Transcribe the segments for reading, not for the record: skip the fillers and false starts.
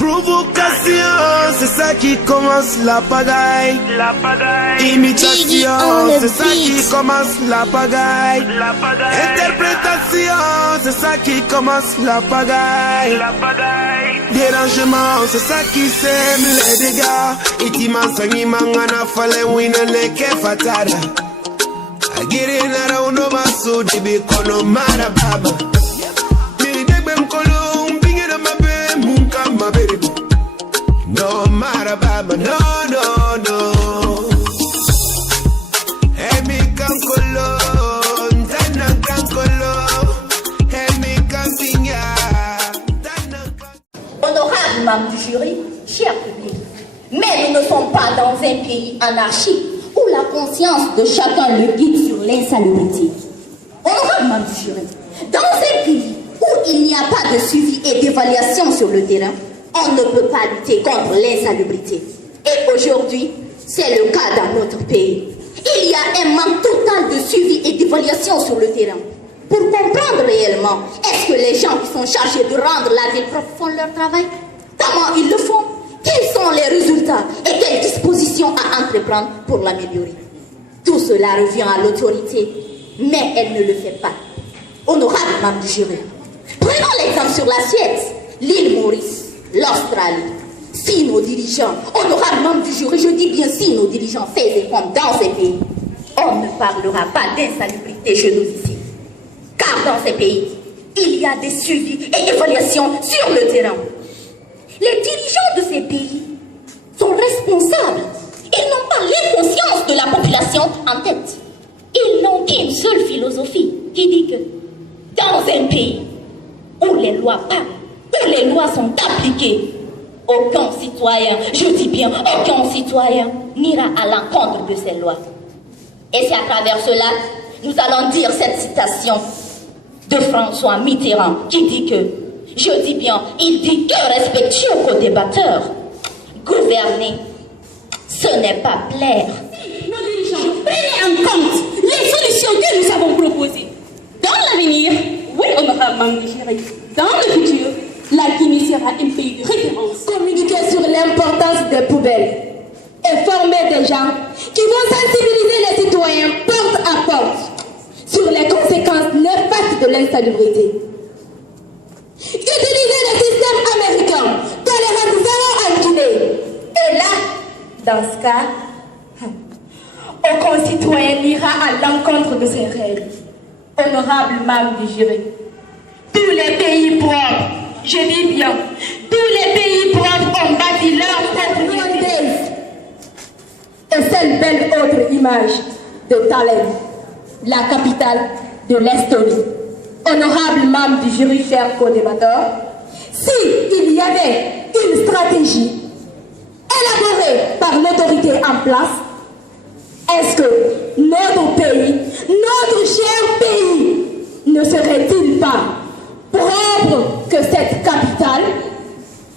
Provocation, c'est ça qui commence la pagaille. Imitation, c'est ça qui commence la pagaille. Interprétation, c'est ça qui commence la pagaille. Dérangement, c'est ça qui sème les dégâts. Itimansangi mangana fale wina leke fatada. Agiri nara uno maso dibi kono mara baba. Mini degbe mkolo umpinge na mabe munka maberibu. No mara baba, no, no, no. Emi kankolo, ntana kankolo. Emi kampinga, ntana kankolo. Honorable membre du jury, cher public, mais nous ne sommes pas dans un pays anarchique où la conscience de chacun le guide sur l'insalubrité. Honorable membre du jury, dans un pays où il n'y a pas de suivi et d'évaluation sur le terrain, on ne peut pas lutter contre l'insalubrité. Et aujourd'hui, c'est le cas dans notre pays. Il y a un manque total de suivi et d'évaluation sur le terrain. Pour comprendre réellement, est-ce que les gens qui sont chargés de rendre la ville propre font leur travail? Comment ils le font? Quels sont les résultats et quelles dispositions à entreprendre pour l'améliorer? Tout cela revient à l'autorité, mais elle ne le fait pas. Honorable membre du jury, prenons l'exemple sur l'assiette, l'île Maurice, l'Australie. Si nos dirigeants, honorables membres du jury, je dis bien si nos dirigeants faisaient comme dans ces pays, on ne parlera pas d'insalubrité chez nous ici. Car dans ces pays, il y a des suivis et évaluations sur le terrain. Les dirigeants de ces pays sont responsables. Ils n'ont pas l'inconscience de la population en tête. Ils n'ont qu'une seule philosophie qui dit que dans un pays où les lois parlent, où les lois sont appliquées, aucun citoyen, je dis bien aucun citoyen, n'ira à l'encontre de ces lois. Et c'est à travers cela, nous allons dire cette citation de François Mitterrand qui dit que, je dis bien, il dit que respectueux qu'aux débatteurs, gouverner, ce n'est pas plaire. Nos dirigeants, prenez en compte les solutions que nous avons proposées. Dans l'avenir, oui, honorable membre du jury, dans le futur, la Guinée sera un pays de référence. Communiquer sur l'importance des poubelles et former des gens qui vont sensibiliser les citoyens porte à porte sur les conséquences néfastes de l'insalubrité. Utiliser le système américain, tolérance zéro en Guinée. Et là, dans ce cas, aucun citoyen n'ira à l'encontre de ses règles. Honorable membre du jury, tous les pays propres, je dis bien, tous les pays propres ont bâti leur propre identité. Et cette belle autre image de Tallinn, la capitale de l'Estonie. Honorable membre du jury, cher co-débatteur, s'il y avait une stratégie élaborée par l'autorité en place, est-ce que notre pays, notre cher pays, ne serait-il pas propre que cette capitale?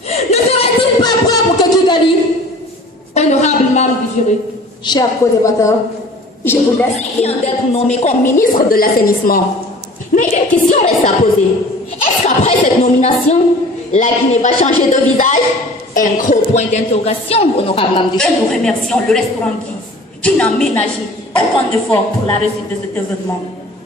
Ne serait-il pas propre que Kigali? Honorable membre du jury, cher co-débatteur, je vous laisse. Il vient d'être nommé comme ministre de l'assainissement. Mais une question reste à poser. Est-ce qu'après cette nomination, la Guinée va changer de visage? Un gros point d'interrogation, honorable membre du jury. Nous remercions le restaurant qui n'a ménagé aucun effort pour la réussite de cet événement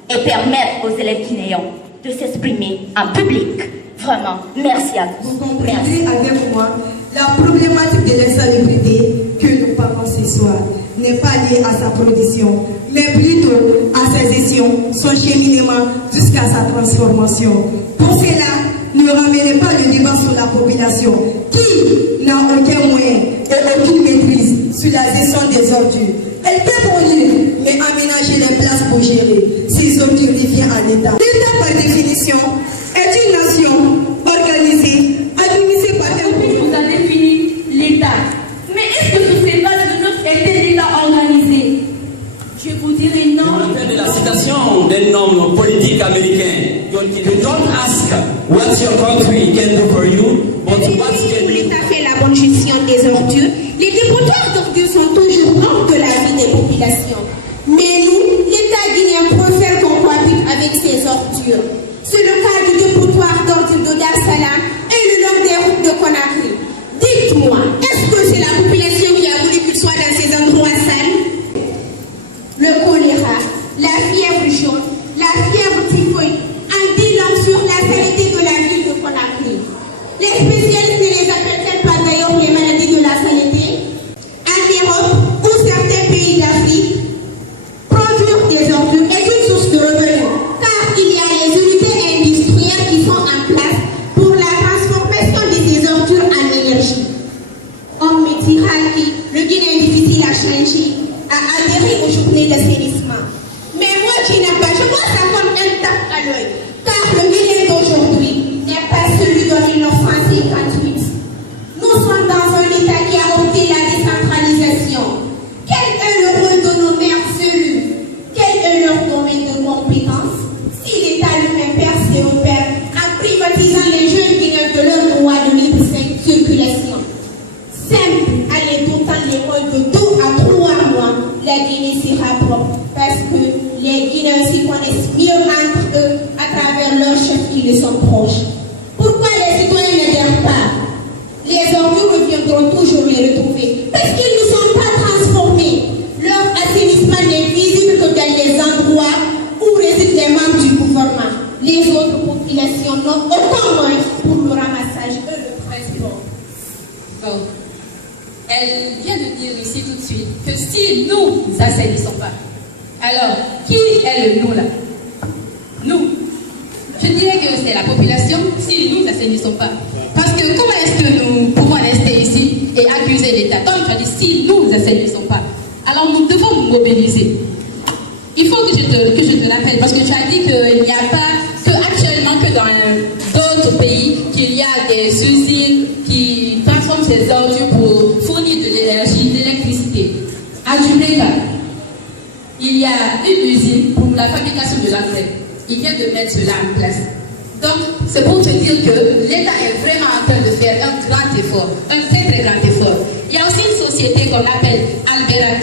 et permettre aux élèves guinéens de s'exprimer en public. Vraiment, merci à tous. Vous comprenez avec moi la problématique de l'insalubrité que nous parlons ce soir n'est pas liée à sa production, mais plutôt à sa gestion, son cheminement jusqu'à sa transformation. Pour cela, ne ramenez pas le débat sur la population qui n'a aucun moyen et aucune maîtrise sur la gestion des ordures. Elle peut produire, mais aménager les places pour gérer ces ordures défiant à l'État. L'État, par définition, est une nation organisée, administrée par un groupe. Vous avez défini l'État. Mais est-ce que ce n'est pas de notre était l'État organisé? Je vous dirais non. On fait de la citation d'un homme politique américain. You don't ask what your country can do for you, but what can you. L'État fait la bonne gestion des ordures. Les dépotoirs d'ordures sont toujours proches de la vie des populations. Mais nous, l'État guinéen préfère qu'on cohabite avec ces ordures. C'est le cas du dépotoir d'ordures de Dar Salam et le long des routes de Conakry. Les spécialistes ne les appellent pas d'ailleurs les maladies de la santé. En Europe ou certains pays d'Afrique, produire des ordures est une source de revenus, car il y a les unités industrielles qui sont en place pour la transformation de ces ordures en énergie. On me dira que le Guinée est difficile à changer, à adhérer aux journées d'assainissement. Mais moi qui n'ai pas, je vois ça comme un tape à l'œil, car le Guinée d'aujourd'hui n'est pas celui de 1958. Nous sommes dans un État qui a opté la décentralisation. Quel est le rôle de nos maires élus? Quel est leur domaine de compétence? Si l'État lui-même perd ses repères en privatisant les jeunes Guinéens de leur droit de libre circulation. Simple, allez dotant les rôles de 2 à 3 mois, la Guinée sera propre. Parce que les Guinéens s'y connaissent mieux entre eux à travers leurs chefs qui les sont proches. Pourquoi les citoyens n'adhèrent pas? Les ordures reviendront toujours les retrouver. Parce qu'ils ne sont pas transformés. Leur assainissement n'est visible que dans les endroits où résident les membres du gouvernement. Les autres populations n'ont aucun moyen pour le ramassage et le transport. Bon. Elle vient de dire ici tout de suite que si nous n'assainissons pas, alors qui est le nous là? Nous. Je dirais que c'est la population si nous n'assainissons pas. Parce que comment est-ce que nous pouvons rester ici et accuser l'État? Comme tu as dit, si nous n'assainissons pas, alors nous devons nous mobiliser. Il faut que je te rappelle, parce que tu as dit qu'il n'y a pas que actuellement que dans d'autres pays qu'il y a des usines qui transforment ces ordures pour fournir de l'énergie, de l'électricité. À Djibouti, il y a une usine pour la fabrication de l'engrais. Il vient de mettre cela en place. Donc, c'est pour te dire que l'État est vraiment en train de faire un grand effort, un très très grand effort. Il y a aussi une société qu'on appelle Alberac.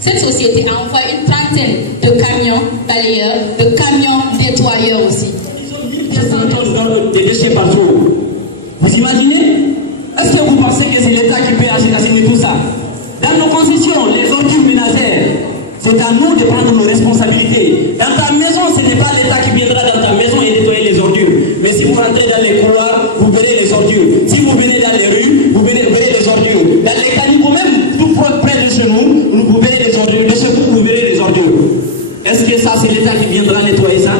Cette société a envoyé une trentaine de camions balayeurs, de camions nettoyeurs aussi. Des déchets partout. Vous imaginez? Est-ce que vous pensez que c'est l'État qui peut assainir tout ça? Dans nos concessions, les ordures ménagères, c'est à nous de prendre nos responsabilités. Dans ta maison, ce n'est pas l'État qui viendra dans ta maison et nettoyer les ordures. Mais si vous rentrez dans les couloirs, vous verrez les ordures. Si vous venez dans les rues, vous verrez les ordures. Dans les caniveaux même, tout près de chez nous, vous verrez les ordures. De chez vous, vous verrez les ordures. Est-ce que ça, c'est l'État qui viendra nettoyer ça?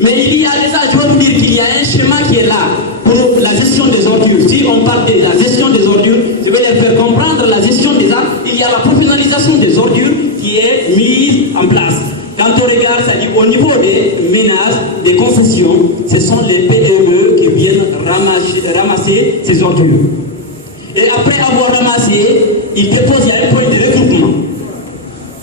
Mais il y a déjà, je veux vous dire qu'il y a un schéma qui est là pour la gestion des ordures. Si on parle de la gestion des ordures, je vais les faire comprendre la gestion des arts. Il y a la professionnalisation des ordures qui est mise en place. Quand on regarde, ça dit au niveau des ménages, des concessions, ce sont les PME qui viennent ramasser ces ordures. Et après avoir ramassé, ils proposent, il y a un point de regroupement.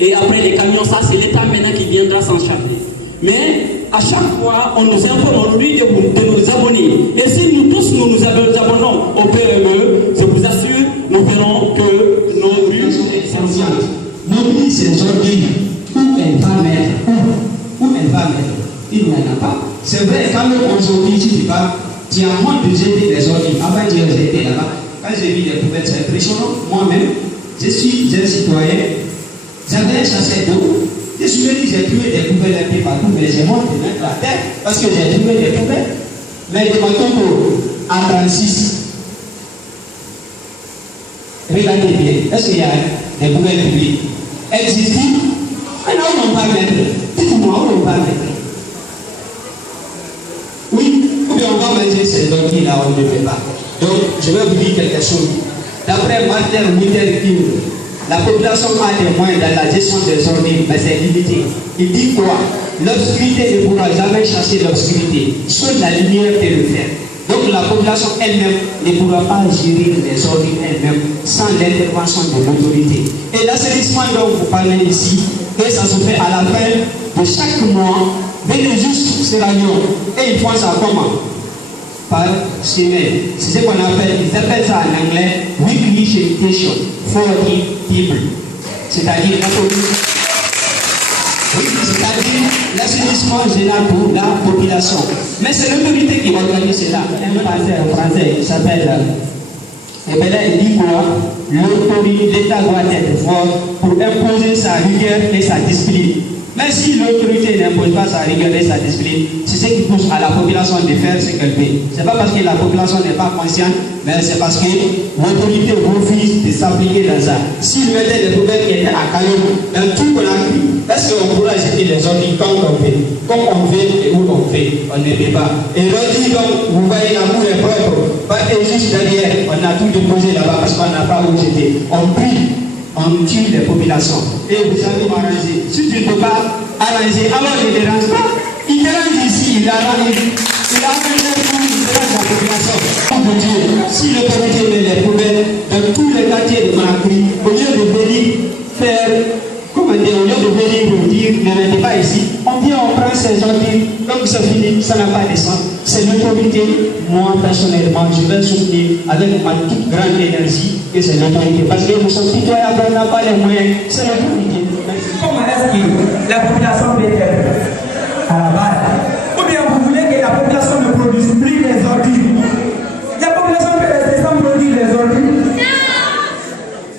Et après les camions, ça c'est l'État maintenant qui viendra s'en charger. Mais à chaque fois, on nous informe, on nous dit de nous abonner. Et si nous tous nous abonnons au PME, je vous assure, nous verrons que nos rues sont essentielles. Nos rues, c'est aujourd'hui où elle va mettre. Où elle va mettre. Il n'y en a pas. C'est vrai, quand même aujourd'hui, tu dis pas, tu as moins de jeter les ordures. Avant, j'étais là-bas. Quand j'ai vu les poubelles, c'est impressionnant. Moi-même, je suis un citoyen. J'avais un chasseur d'eau. Je suis venu, j'ai trouvé des poubelles un peu partout, mais j'ai monté mettre la terre parce que j'ai trouvé des poubelles. Mais de mon à 36, regardez bien, est-ce qu'il y a des poubelles publiques? Existent? Maintenant, on va mettre. Dites-moi, où on va mettre? Oui, ou bien on va manger ces ordures là, on ne fait pas. Donc, je vais vous dire quelque chose. D'après Martin Luther King, la population a des moyens dans la gestion des ordures, mais c'est limité. Il dit quoi? L'obscurité ne pourra jamais chasser l'obscurité. Seule la lumière peut le faire. Donc la population elle-même ne pourra pas gérer les ordures elle-même sans l'intervention de l'autorité. Et l'assainissement dont vous parlez ici, et ça se fait à la fin de chaque mois, venez juste sur la lion. Et ils font ça comment? Par semaine. C'est ce qu'on appelle, ils appellent ça en anglais weekly sanitation for the people. C'est-à-dire l'assainissement général pour la population. Mais c'est l'autorité qui organise cela. Un français qui s'appelle, il dit quoi? l'État doit être fort pour imposer sa rigueur et sa discipline. Mais si l'autorité n'impose pas sa rigueur et sa discipline, c'est ce qui pousse à la population de faire ce qu'elle fait. Ce n'est pas parce que la population n'est pas consciente, mais c'est parce que l'autorité refuse de s'appliquer dans ça. S'ils mettaient des poubelles qui étaient à Kayou, dans tout Conakry, est-ce qu'on pourra jeter les ordures comme on fait? Comme on fait et où on fait, on ne fait pas. Et l'ordure, comme vous voyez, la cour est propre, partez juste derrière, on a tout déposé là-bas parce qu'on n'a pas où jeter. On prie. On tue les populations. Et vous savez m'arranger. Si tu ne peux pas arranger, alors ne dérange pas. Il dérange ici, il arrange. Il arrange la population. Mon Dieu, si l'autorité met les poubelles dans tous les quartiers de Conakry, au lieu de venir faire, comment dire, au lieu de venir nous dire, ne mettez pas ici, on vient, on prend ces ordures, donc c'est fini, ça n'a pas de sens. C'est l'autorité. Moi, personnellement, je vais soutenir avec ma toute grande énergie que c'est l'autorité. Parce que nous sommes citoyens, on n'a pas les moyens, c'est l'autorité. Comment est-ce que la population peut être à la base? Ou bien vous voulez que la population ne produise plus les ordures? La population peut rester sans produire les ordures?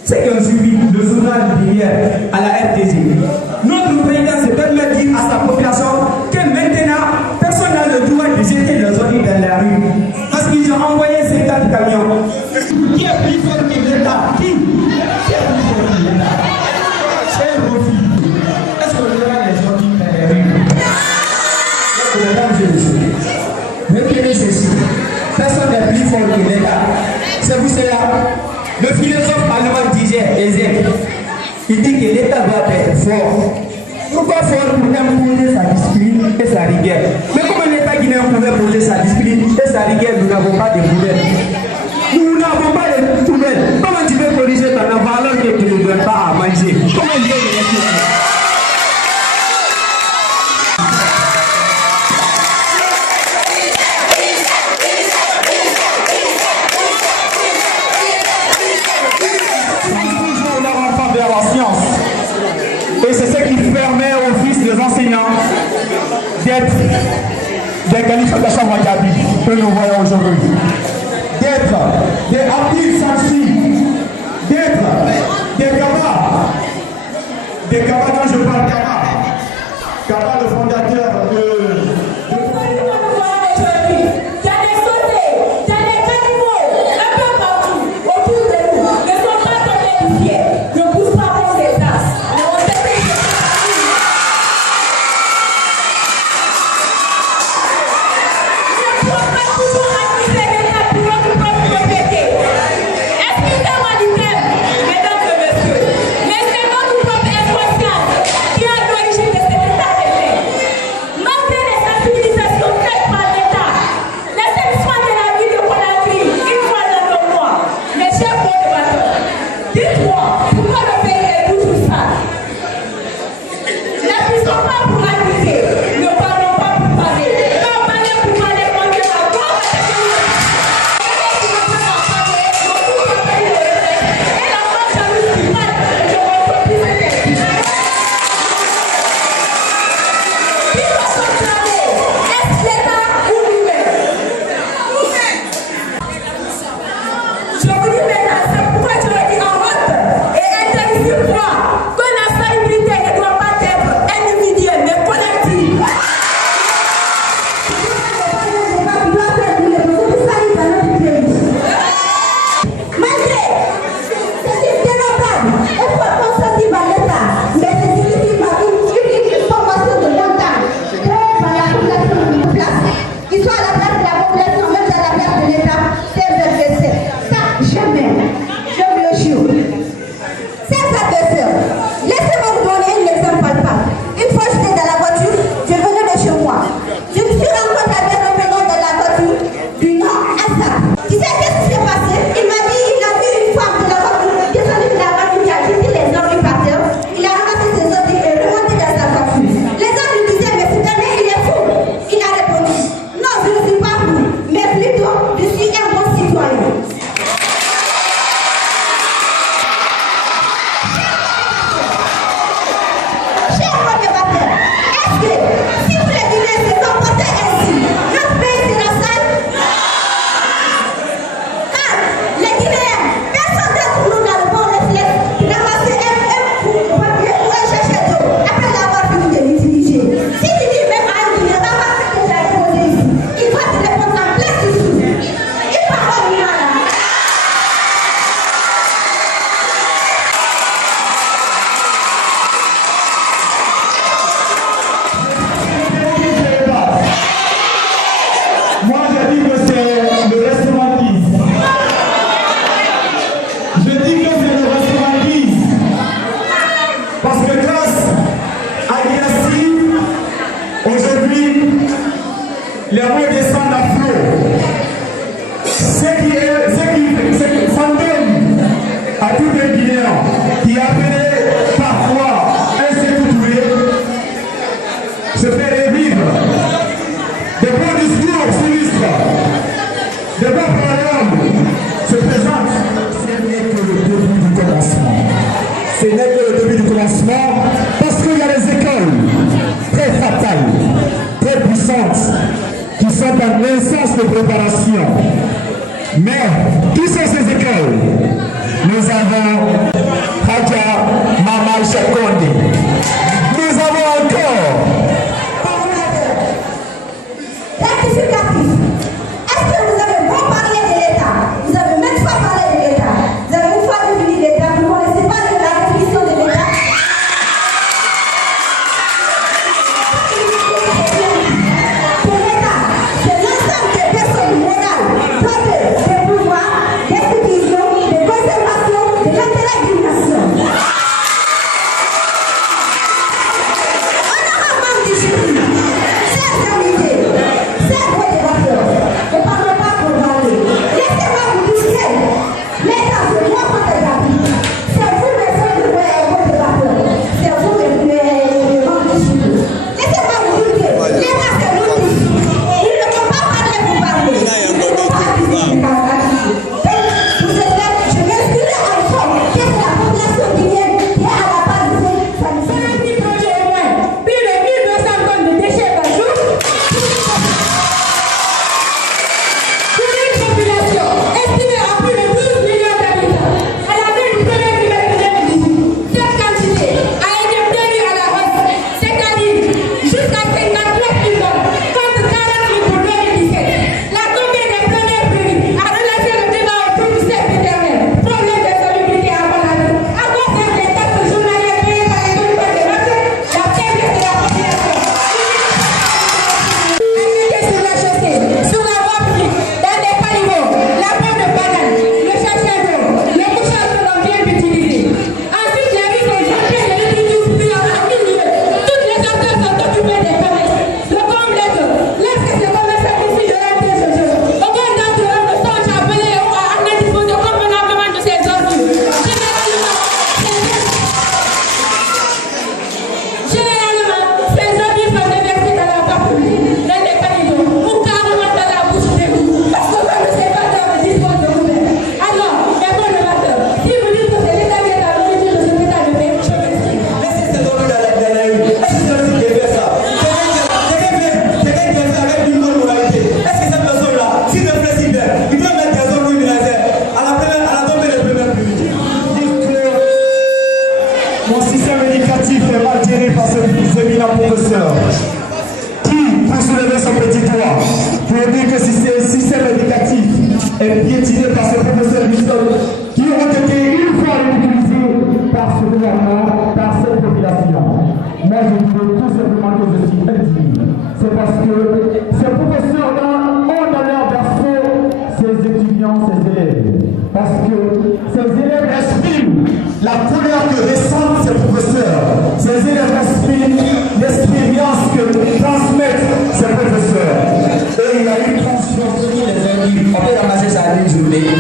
C'est qu'on suivi le journal d'hier à la RTG. Notre président se permet de dire à sa population que maintenant, personne n'a le droit de jeter les ordures dans la rue. Parce qu'ils ont envoyé 50 camions. Qui est plus fort que l'État? Qui est plus fort que l'État? C'est un refus. Est-ce qu'on verra les ordures dans les rues? Mesdames et messieurs, retenez ceci. Personne n'est plus fort que l'État. C'est vous cela. Le philosophe allemand disait, il dit que l'État doit être fort. Pourquoi fort? Pour imposer sa discipline et sa rigueur. Mais comme l'État guinéen pouvait imposer sa discipline et sa rigueur, nous n'avons pas de poubelles. Nous n'avons pas de poubelles. Comment tu veux corriger ton enfant alors que tu ne donnes pas à manger? Comment Dieu le respecte? Et c'est ce qui permet aux fils des enseignants d'être des qualifications mondiales que nous voyons aujourd'hui. D'être des artistes sensibles, d'être des cabas. Des cabas, quand je parle cabas, cabas le fondateur de... Pour allons descendre à flot. Ce qui s'endonne à tous les Guinéens qui appelaient parfois un Sékou Touré se fait revivre. Des bons discours sinistres, des bons programmes se présentent. Ce n'est que le début du commencement. Ce n'est que le début du commencement parce qu'il y a des écoles très fatales, très puissantes, qui sont dans l'instance de préparation. Mais qui sont ces écoles? Nous avons Hadja Maman Chakonde. Nous avons encore rectificatif. Est-ce que vous avez beau parler de l'État? Vous avez même pas parlé de l'État. Vous avez une fois défini l'État. Vous ne connaissez pas de la définition de l'État. Pour l'État, c'est l'ensemble des personnes morales, dotées des pouvoirs, d'institutions, de conservation, de l'intérêt d'une nation. Honorable du jury, chers invités, chers co-débatteurs, ne parlez pas pour parler. Laissez-moi vous dire, l'État, c'est moi co-débatteur. C'est vous les seuls co-débatteurs. C'est vous les membres du jury. Laissez-moi vous dire, l'État, c'est l'outil. Il ne faut pas parler pour parler. Il ne faut pas participer. Donc, vous êtes là, je m'inspire encore. Qu'est-ce que la population guinéenne qui est à la base de ça nous fait un petit projet au moins. Plus de 1200 tonnes de déchets par jour. Pour une population estimée à plus de 12 millions d'habitants, à la fin du premier trimestre 2018, cette quantité a été obtenue à la hausse, c'est-à-dire jusqu'à 59 000 tonnes, contre 40 000 pour 2017. La tombée des premiers prix a relancé le débat autour du sempiternel problème de salubrité avant la vie. À cause des taxes journalières payées par les autorités des marchés, la faiblesse de la population. Arrêtez sur la chaussée, sur la voie publique, dans des paniveaux, la peau de banane, le sachet d'eau, les mouchoirs que l'on vient d'utiliser. Ensuite, les riches sont jetés de l'utilisation à milieu. Toutes les acteurs sont occupés des commerces. Le comble est que, lorsque ces commerçants décident de rentrer chez eux, aucun d'entre eux ne songe à appeler ou à en disposer convenablement de ces ordures. Généralement, ces ordures sont déversées dans la voie publique, dans des caniveaux, ou carrément dans la bouche d'égout, parce que comme ces bateaux disposent de couverts. Alors, mes bons débatteurs, si vous dites que c'est l'État qui est à l'origine de cet état de fait, je m'explique. laissez cet homme dans la rue. Est-ce que c'est lui qui fait ça? Quelqu'un qui fait ça avec une bonne moralité. Est-ce que cette personne-là, s'il est flexible, il doit mettre des ordures militaires à la tombée des premières pluies? Dites que mon système éducatif est mal géré par ce éminent professeur qui, pour soulever son petit doigt, pour dire que si ce système éducatif est piétiné par ce professeur Wilson, qui ont été une fois utilisés par ce gouvernement, par cette population. Moi, je dirais tout simplement que je suis indigne. C'est parce que ces professeurs-là ont dans leur berceau ces étudiants, ces élèves. Parce que ces élèves expriment la couleur que ressentent ces professeurs. Ces élèves expriment l'expérience que transmettent ces professeurs. Et il y a une transmission qui les indigne. On peut ramasser ça une journée.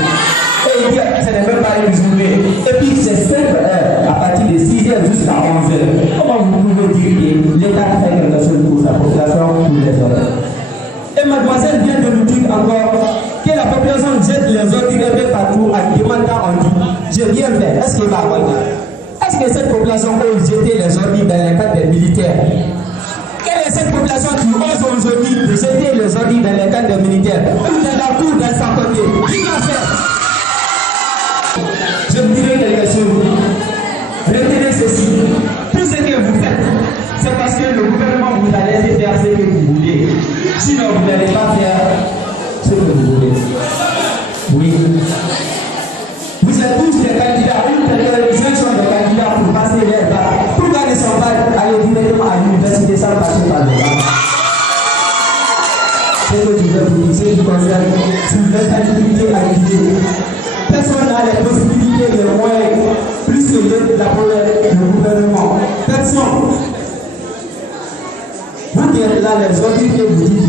Et il dit, ce n'est même pas une journée. Et puis c'est 5 heures à partir de 6h jusqu'à 11h. Comment vous pouvez dire que l'État fait quelque chose pour sa population ou les autres? Et mademoiselle vient de nous dire encore que la population jette les ordures un peu partout en demandant on dit, j'ai bien fait. Est-ce qu'il va avoir? Est-ce que cette population peut jeter les ordures dans les cadres des militaires? Quelle est cette population qui ose aujourd'hui de jeter les ordures dans les cadres des militaires? Ou dans la cour d'un sans côté? Qui va faire? Je vous dirai quelque chose. Retenez ceci. Tout ce que vous faites, c'est parce que le gouvernement vous a laissé faire ce que vous voulez. Sinon, vous n'allez pas faire ce que vous voulez. Oui. Vous êtes tous des candidats, une sélection de candidats pour passer les bacs. Pourquoi ne sont pas allés directement à l'université sans passer par le bac? Ce que je veux vous dire, ce qui concerne sur l'instabilité à l'idée. Personne n'a les possibilités, les moyens, plus que le gouvernement. Personne. Vous qui êtes là, les autres que vous dites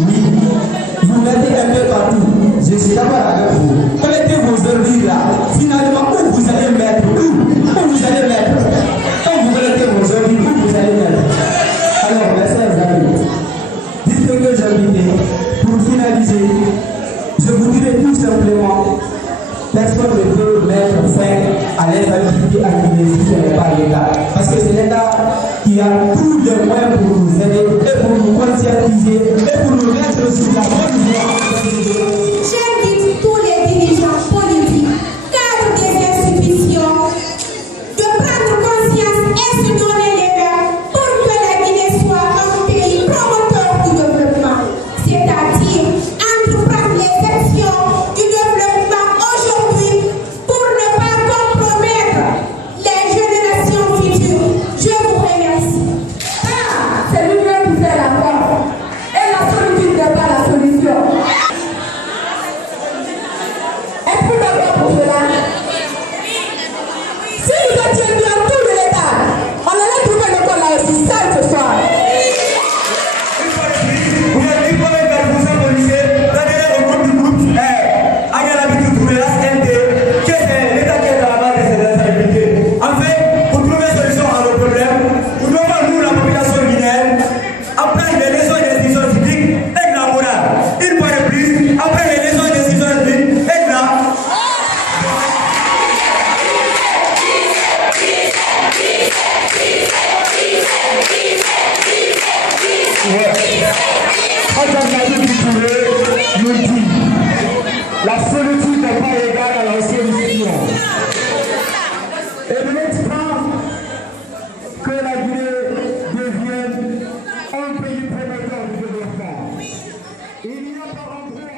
oui, vous mettez un peu partout. Je suis d'accord avec vous. Mettez vos ordures là. Finalement, où vous allez mettre? Où vous allez mettre? Quand vous mettez vos ordures, où vous allez mettre? Alors, mes chers amis, dites que j'invite. Pour finaliser, je vous dirai tout simplement, personne ne peut mettre fin à l'instabilité administrative si ce n'est pas l'État. Parce que c'est l'État qui a tous les moyens pour nous aider et pour nous conscientiser et pour nous mettre sur la bonne voie.